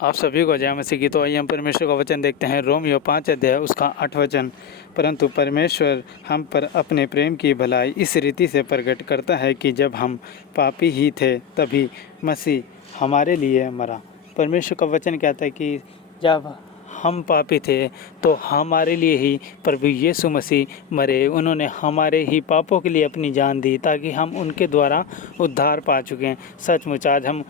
आप सभी को जय मसीह की। तो आइए हम परमेश्वर का वचन देखते हैं, रोमियो 5 अध्याय उसका 8 वचन। परंतु परमेश्वर हम पर अपने प्रेम की भलाई इस रीति से प्रकट करता है कि जब हम पापी ही थे तभी मसीह हमारे लिए मरा। परमेश्वर का वचन कहता है कि जब हम पापी थे तो हमारे लिए ही प्रभु यीशु मसीह मरे। उन्होंने हमारे ही पापों के लिए अपनी जान दी ताकि हम उनके द्वारा उद्धार पा चुके हैं। सचमुच आज हम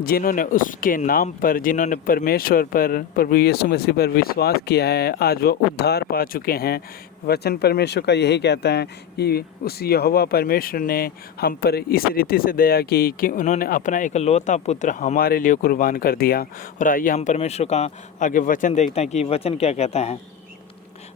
जिन्होंने उसके नाम पर, जिन्होंने परमेश्वर पर, प्रभु यीशु मसीह पर विश्वास किया है, आज वो उद्धार पा चुके हैं। वचन परमेश्वर का यही कहता है कि उस यहोवा परमेश्वर ने हम पर इस रीति से दया की कि उन्होंने अपना इकलौता पुत्र हमारे लिए कुर्बान कर दिया। और आइए हम परमेश्वर का आगे वचन देखते हैं कि वचन क्या कहता है।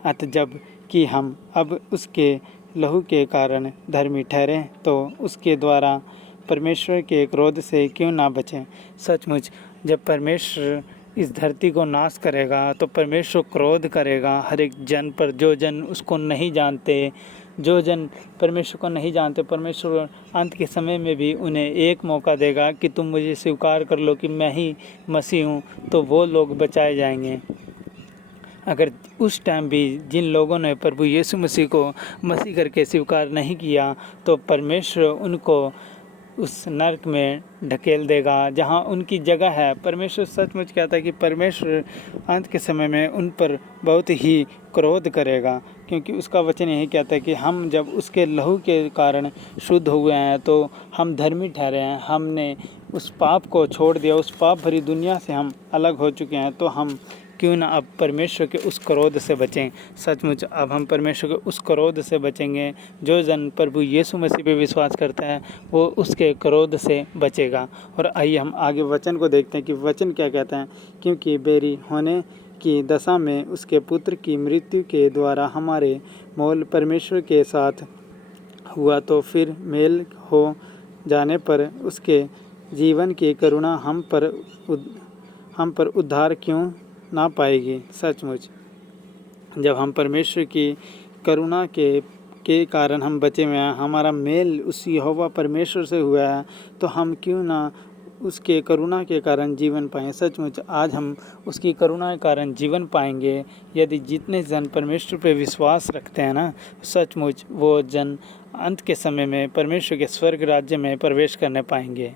अतः जब कि हम अब उसके लहू के कारण धर्मी ठहरे तो उसके द्वारा परमेश्वर के क्रोध से क्यों ना बचें। सचमुच जब परमेश्वर इस धरती को नाश करेगा तो परमेश्वर क्रोध करेगा हर एक जन पर, जो जन उसको नहीं जानते, जो जन परमेश्वर को नहीं जानते। परमेश्वर अंत के समय में भी उन्हें एक मौका देगा कि तुम मुझे स्वीकार कर लो कि मैं ही मसीह हूँ, तो वो लोग बचाए जाएंगे। अगर उस टाइम भी जिन लोगों ने प्रभु यीशु मसीह को मसीह करके स्वीकार नहीं किया तो परमेश्वर उनको उस नरक में ढकेल देगा जहां उनकी जगह है। परमेश्वर सचमुच कहता है कि परमेश्वर अंत के समय में उन पर बहुत ही क्रोध करेगा, क्योंकि उसका वचन यही कहता है कि हम जब उसके लहू के कारण शुद्ध हुए हैं तो हम धर्मी ठहरे हैं। हमने उस पाप को छोड़ दिया, उस पाप भरी दुनिया से हम अलग हो चुके हैं, तो हम क्यों ना अब परमेश्वर के उस क्रोध से बचें। सचमुच अब हम परमेश्वर के उस क्रोध से बचेंगे। जो जन प्रभु यीशु मसीह पे विश्वास करता है वो उसके क्रोध से बचेगा। और आइए हम आगे वचन को देखते हैं कि वचन क्या कहता है। क्योंकि बेरी होने की दशा में उसके पुत्र की मृत्यु के द्वारा हमारे मोल परमेश्वर के साथ हुआ, तो फिर मेल हो जाने पर उसके जीवन की करुणा हम पर उद्धार क्यों ना पाएगी। सचमुच जब हम परमेश्वर की करुणा के कारण हम बचे हुए हैं, हमारा मेल उस यहोवा परमेश्वर से हुआ है, तो हम क्यों ना उसके करुणा के कारण जीवन पाएँ। सचमुच आज हम उसकी करुणा के कारण जीवन पाएंगे यदि जितने जन परमेश्वर पे विश्वास रखते हैं ना, सचमुच वो जन अंत के समय में परमेश्वर के स्वर्ग राज्य में प्रवेश करने पाएंगे।